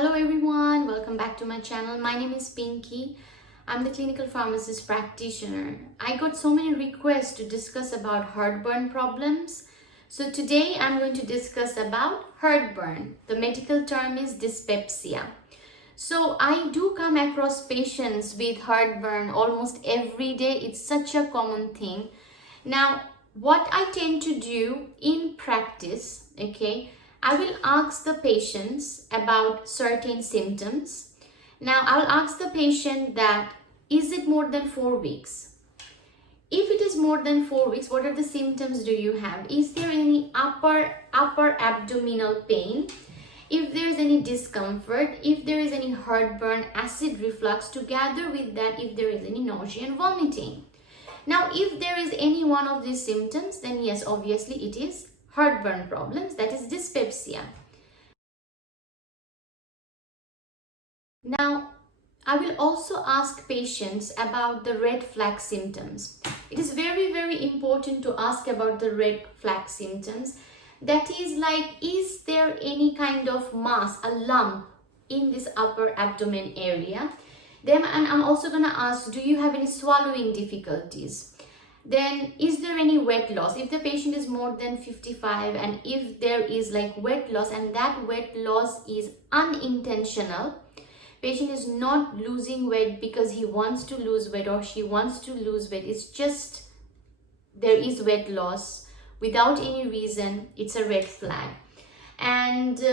Hello everyone, welcome back to my channel. My name is Pinky. I'm the clinical pharmacist practitioner. I got so many requests to discuss about heartburn problems. So today I'm going to discuss about heartburn. The medical term is dyspepsia. So I do come across patients with heartburn almost every day. It's such a common thing. Now, what I tend to do in practice, I will ask the patients about certain symptoms. Now, I will ask the patient that, is it more than 4 weeks? If it is more than 4 weeks, what are the symptoms do you have? Is there any upper abdominal pain? If there is any discomfort, if there is any heartburn, acid reflux, together with that, if there is any nausea and vomiting. Now, if there is any one of these symptoms, then yes, obviously it is heartburn problems, that is dyspepsia. Now, I will also ask patients about the red flag symptoms. It is very, very important to ask about the red flag symptoms. That is like, is there any kind of mass, a lump in this upper abdomen area? Then, and I'm also going to ask, do you have any swallowing difficulties? Then, is there any weight loss? If the patient is more than 55 and if there is like weight loss and that weight loss is unintentional, patient is not losing weight because he wants to lose weight or she wants to lose weight, it's just there is weight loss without any reason, it's a red flag. And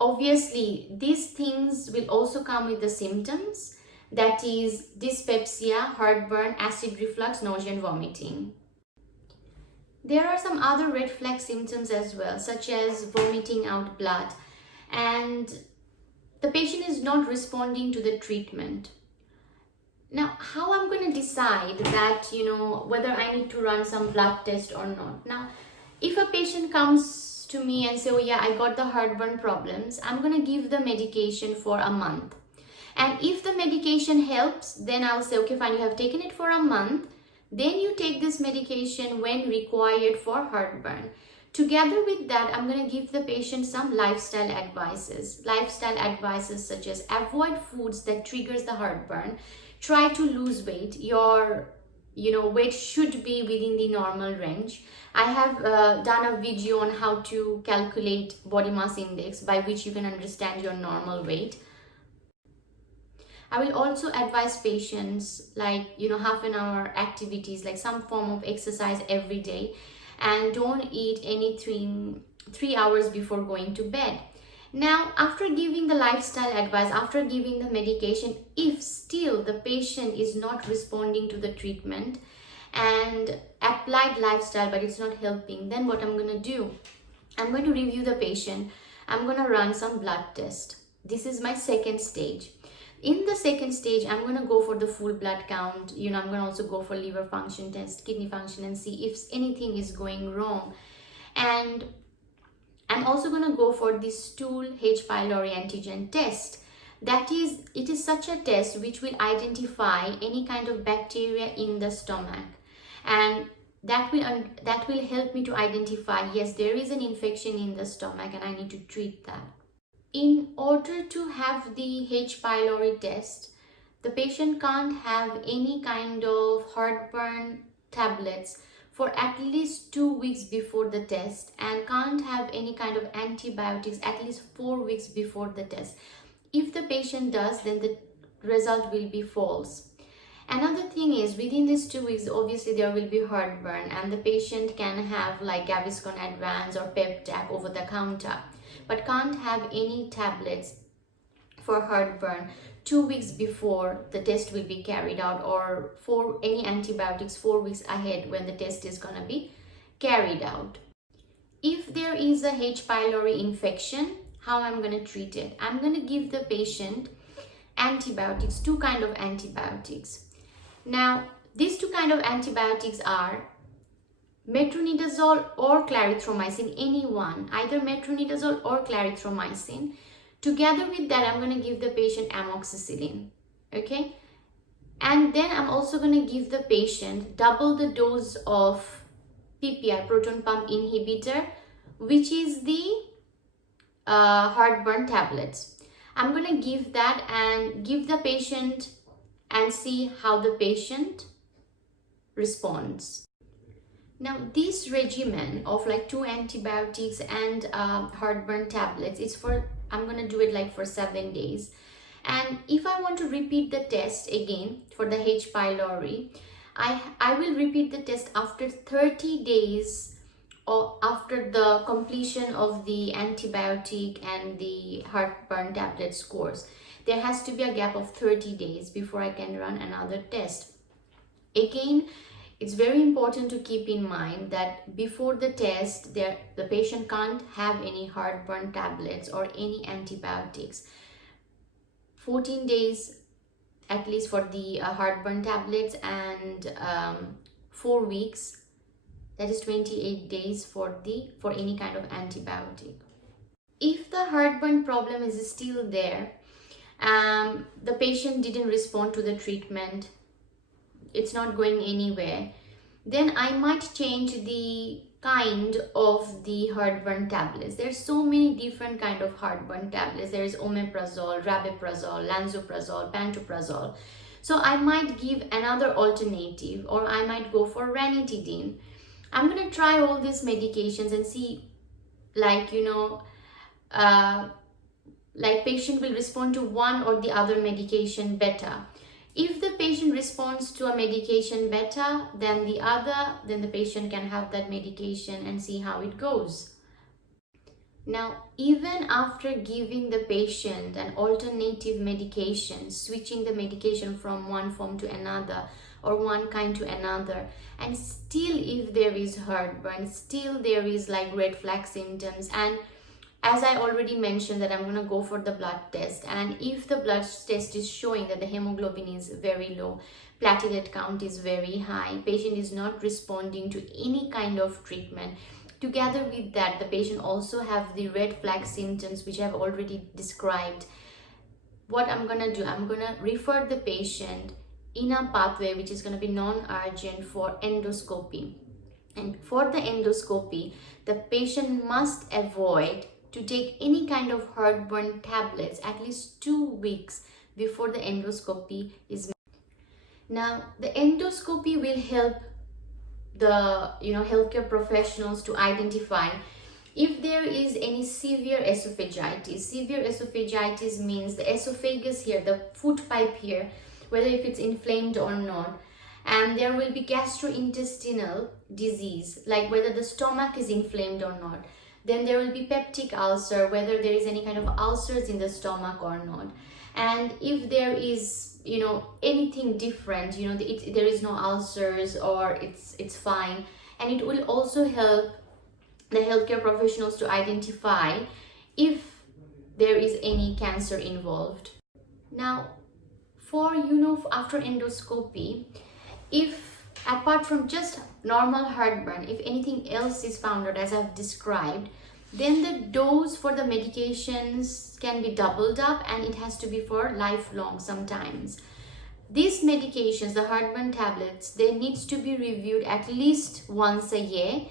obviously these things will also come with the symptoms, that is dyspepsia, heartburn, acid reflux, nausea and vomiting. There are some other red flag symptoms as well, such as vomiting out blood, and the patient is not responding to the treatment. Now, how I'm going to decide that, whether I need to run some blood test or not. Now, if a patient comes to me and say, oh yeah, I got the heartburn problems, I'm going to give the medication for a month. And if the medication helps, then I'll say, okay, fine, you have taken it for a month. Then you take this medication when required for heartburn. Together with that, I'm going to give the patient some lifestyle advices. Lifestyle advices such as avoid foods that triggers the heartburn. Try to lose weight. Your weight should be within the normal range. I have done a video on how to calculate body mass index, by which you can understand your normal weight. I will also advise patients like, half an hour activities, like some form of exercise every day, and don't eat anything 3 hours before going to bed. Now, after giving the lifestyle advice, after giving the medication, if still the patient is not responding to the treatment and applied lifestyle but it's not helping, then what I'm going to do, I'm going to review the patient. I'm going to run some blood test. This is my second stage. In the second stage, I'm going to go for the full blood count. I'm going to also go for liver function test, kidney function, and see if anything is going wrong. And I'm also going to go for the stool H. pylori antigen test. It is such a test which will identify any kind of bacteria in the stomach. And that will help me to identify, yes, there is an infection in the stomach and I need to treat that. In order to have the H. pylori test, the patient can't have any kind of heartburn tablets for at least 2 weeks before the test and can't have any kind of antibiotics at least 4 weeks before the test. If the patient does, then the result will be false. Another thing is, within these 2 weeks, obviously there will be heartburn and the patient can have like Gaviscon Advance or Peptac over the counter, but can't have any tablets for heartburn 2 weeks before the test will be carried out, or for any antibiotics 4 weeks ahead when the test is going to be carried out. If there is a H. pylori infection, how I'm going to treat it? I'm going to give the patient antibiotics, 2 kinds of antibiotics. Now, these 2 kinds of antibiotics are metronidazole or clarithromycin, any one, either metronidazole or clarithromycin. Together with that, I'm going to give the patient amoxicillin, okay? And then I'm also going to give the patient double the dose of PPI, proton pump inhibitor, which is the heartburn tablets. I'm going to give that and give the patient and see how the patient responds. Now this regimen of like 2 antibiotics and heartburn tablets is for, I'm going to do it like for 7 days. And if I want to repeat the test again for the H. pylori, I will repeat the test after 30 days or after the completion of the antibiotic and the heartburn tablets course. There has to be a gap of 30 days before I can run another test. Again, it's very important to keep in mind that before the test, the patient can't have any heartburn tablets or any antibiotics. 14 days at least for the heartburn tablets, and 4 weeks, that is 28 days for any kind of antibiotic. If the heartburn problem is still there, the patient didn't respond to the treatment, it's not going anywhere, then I might change the kind of the heartburn tablets. There's so many different kind of heartburn tablets. There is omeprazole, rabeprazole, lansoprazole, pantoprazole. So I might give another alternative, or I might go for ranitidine. I'm going to try all these medications and see, like, like patient will respond to one or the other medication better. If the patient responds to a medication better than the other, then the patient can have that medication and see how it goes. Now, even after giving the patient an alternative medication, switching the medication from one form to another or one kind to another, and still if there is heartburn, still there is like red flag symptoms, and as I already mentioned that I'm going to go for the blood test, and if the blood test is showing that the hemoglobin is very low, platelet count is very high, patient is not responding to any kind of treatment, together with that the patient also have the red flag symptoms which I've already described, what I'm going to do, I'm going to refer the patient in a pathway which is going to be non-urgent for endoscopy. And for the endoscopy, the patient must avoid to take any kind of heartburn tablets at least 2 weeks before the endoscopy is made. Now, the endoscopy will help the healthcare professionals to identify if there is any severe esophagitis. Severe esophagitis means the esophagus here, the food pipe here, whether if it's inflamed or not. And there will be gastrointestinal disease, like whether the stomach is inflamed or not. Then there will be peptic ulcer, whether there is any kind of ulcers in the stomach or not. And if there is, anything different, there is no ulcers or it's fine. And it will also help the healthcare professionals to identify if there is any cancer involved. Now, for, after endoscopy, if apart from just normal heartburn, if anything else is found out as I've described, then the dose for the medications can be doubled up, and it has to be for lifelong sometimes. These medications, the heartburn tablets, they needs to be reviewed at least once a year,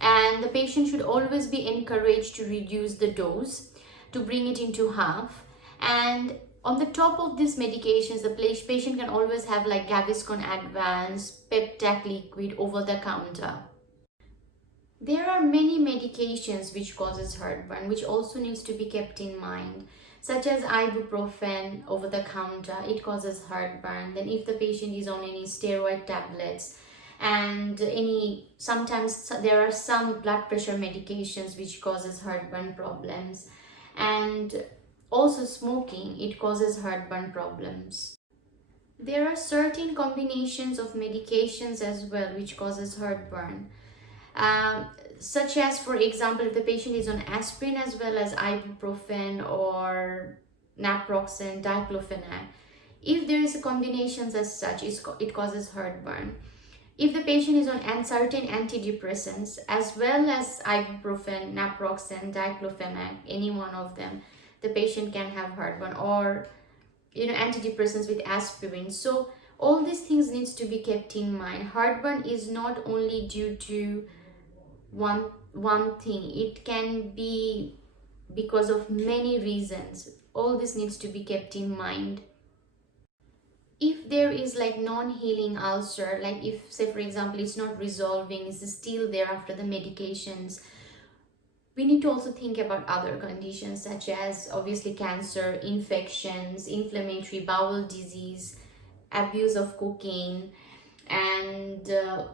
and the patient should always be encouraged to reduce the dose, to bring it into half. And on the top of these medications, the patient can always have like Gaviscon Advance, Peptac liquid over the counter. There are many medications which causes heartburn, which also needs to be kept in mind, such as ibuprofen over the counter, it causes heartburn. Then if the patient is on any steroid tablets, and sometimes there are some blood pressure medications which causes heartburn problems, and also smoking, it causes heartburn problems. There are certain combinations of medications as well which causes heartburn, such as, for example, if the patient is on aspirin as well as ibuprofen or naproxen, diclofenac, if there is a combinations as such, it causes heartburn. If the patient is on certain antidepressants as well as ibuprofen, naproxen, diclofenac, any one of them, the patient can have heartburn, or antidepressants with aspirin. So all these things needs to be kept in mind. Heartburn is not only due to one thing. It can be because of many reasons. All this needs to be kept in mind. If there is like non-healing ulcer, like if say for example it's not resolving, it's still there after the medications, we need to also think about other conditions such as obviously cancer, infections, inflammatory bowel disease, abuse of cocaine, and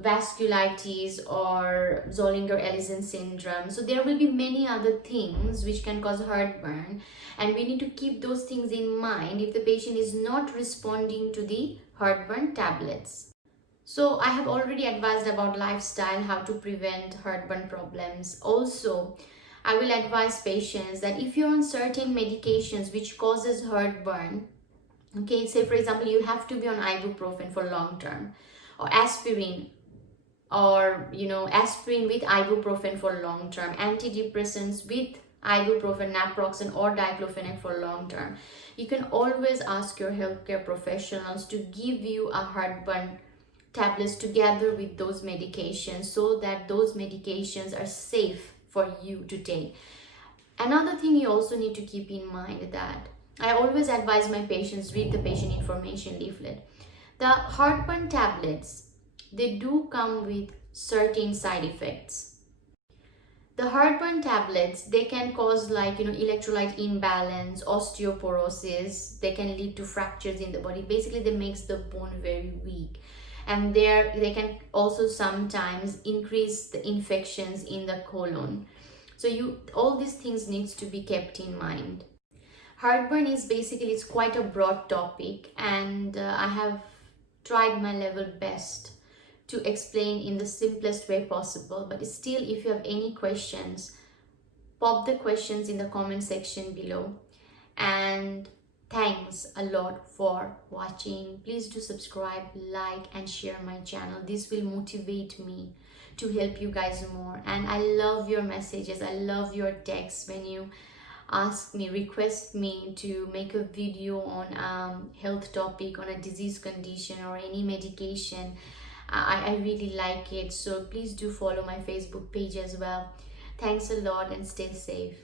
vasculitis or Zollinger-Ellison syndrome. So there will be many other things which can cause heartburn, and we need to keep those things in mind if the patient is not responding to the heartburn tablets. So I have already advised about lifestyle, how to prevent heartburn problems. Also, I will advise patients that if you're on certain medications which causes heartburn, okay, say for example you have to be on ibuprofen for long term, or aspirin, or aspirin with ibuprofen for long term, antidepressants with ibuprofen, naproxen or diclofenac for long term, you can always ask your healthcare professionals to give you a heartburn tablets together with those medications, so that those medications are safe for you to take. Another thing you also need to keep in mind that I always advise my patients read the patient information leaflet. The heartburn tablets, they do come with certain side effects. The heartburn tablets, they can cause like electrolyte imbalance, osteoporosis, they can lead to fractures in the body. Basically they makes the bone very weak, and they can also sometimes increase the infections in the colon. So all these things needs to be kept in mind. Heartburn is basically, it's quite a broad topic, and I have tried my level best to explain in the simplest way possible. But still, if you have any questions, pop the questions in the comment section below. And thanks a lot for watching. Please do subscribe, like and share my channel. This will motivate me to help you guys more. And I love your messages, I love your texts when you ask me, request me to make a video on health topic, on a disease condition or any medication. I really like it. So please do follow my Facebook page as well. Thanks a lot and stay safe.